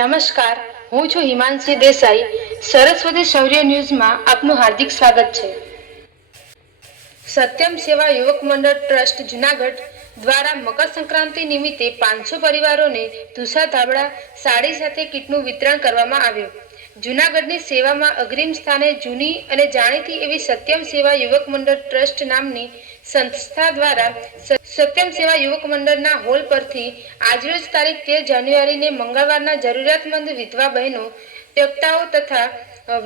નમસ્કાર, હું છું હિમાંશી દેસાઈ. સરસ્વતી શૌર્ય ન્યૂઝમાં આપનું હાર્દિક સ્વાગત છે. સત્યમ સેવા યુવક મંડળ ટ્રસ્ટ જુનાગઢ દ્વારા મકર સંક્રાંતિ નિમિત્તે 500 પરિવારોને તુષા ધાબળા સાડી સાથે કીટનું વિતરણ કરવામાં આવ્યું. જુનાગઢની સેવામાં અગ્રીમ સ્થાને જૂની અને જાણીતી એવી સત્યમ સેવા યુવક મંડળ ટ્રસ્ટ નામની સંસ્થા દ્વારા સત્યમ સેવા યુવક મંડળના હોલ પરથી આજરોજ તારીખ 13 જાન્યુઆરીને મંગળવારના જરૂરિયાતમંદ વિધવા બહેનો, ત્યક્તાઓ તથા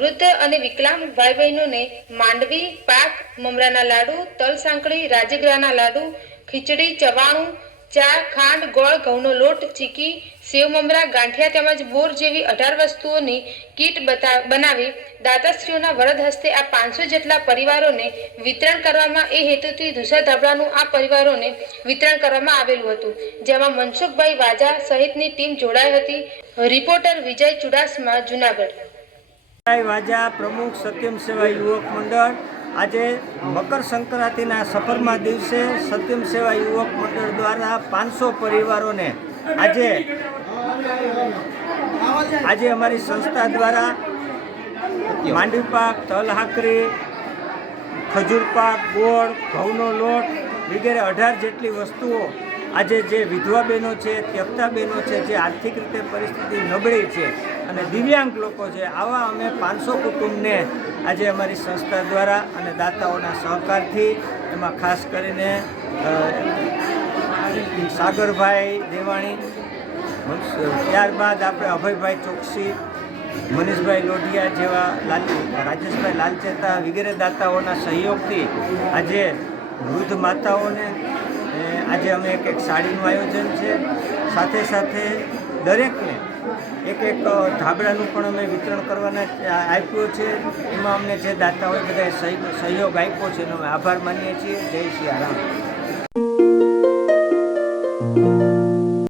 વૃદ્ધ અને વિકલાંગ ભાઈ બહેનોને માંડવી, પાક, મમરાના લાડુ, તલ સાંકળી, રાજગરાના લાડુ, ખીચડી, ચવાણું, ચા, ખાંડ, ગોળ, ઘઉંનો લોટ, ચીકી, સેવ મમરા, ગાંઠિયા તેમજ બોર જેવી 18 વસ્તુઓની કીટ બનાવી દાતાશ્રીઓના વરદ હસ્તે આ 500 જેટલા પરિવારોને વિતરણ કરવામાં એ હેતુથી તુષા ધાબળાનું આ પરિવારોને વિતરણ કરવામાં આવેલું હતું, જેમાં મનસુખભાઈ વાજા સહિતની ટીમ જોડાઈ હતી. રિપોર્ટર વિજય ચુડાસમા, જુનાગઢ. વાજા, પ્રમુખ, સત્યમ સેવા યુવક મંડળ. આજે મકર સંક્રાંતિના સફરમાં દિવસે સત્યમ સેવા યુવક મંડળ દ્વારા 500 પરિવારોને આજે અમારી સંસ્થા દ્વારા માંડવી પાક, તલ હાકરી, ખજૂર પાક, ગોળ, ઘઉંનો લોટ વગેરે 18 જેટલી વસ્તુઓ આજે જે વિધવા બહેનો છે, ત્યક્તા બહેનો છે, જે આર્થિક રીતે પરિસ્થિતિ નબળી છે અને દિવ્યાંગ લોકો છે, આવા અમે 500 કુટુંબને આજે અમારી સંસ્થા દ્વારા અને દાતાઓના સહકારથી, એમાં ખાસ કરીને સાગરભાઈ દેવાણી, ત્યારબાદ આપણે અભયભાઈ ચોકસી, મનીષભાઈ લોઢિયા જેવા, રાજેશભાઈ લાલચેતા વગેરે દાતાઓના સહયોગથી આજે વૃદ્ધ માતાઓને આજે અમે એક સાડીનું આયોજન છે. સાથે સાથે દરેકને એક ધાબળાનું પણ અમે વિતરણ કરવાના આપ્યું છે. એમાં અમને જે દાતાઓએ બધાએ સહયોગ આપ્યો છે એનો અમે આભાર માનીએ છીએ. જય સિયારામ.